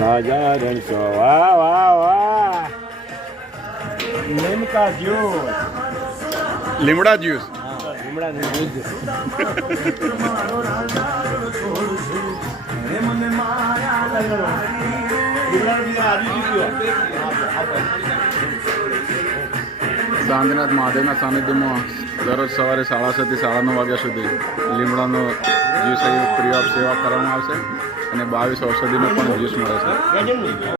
રાજા રણછો વાહ વાહ વાહ લીમકા જ્યુસ લીમડા જ્યુસ લીમડા જ્યુસ સાંજનાથ મહાદેવના સાનિધ્યમાં દરરોજ સવારે 7:30 થી 9:30 વાગ્યા સુધી લીમડાનો જ્યુસ ફ્રી ઓફ સેવા કરવામાં આવશે અને 22 ઔષધિનો પણ જ્યુસ મળે છે.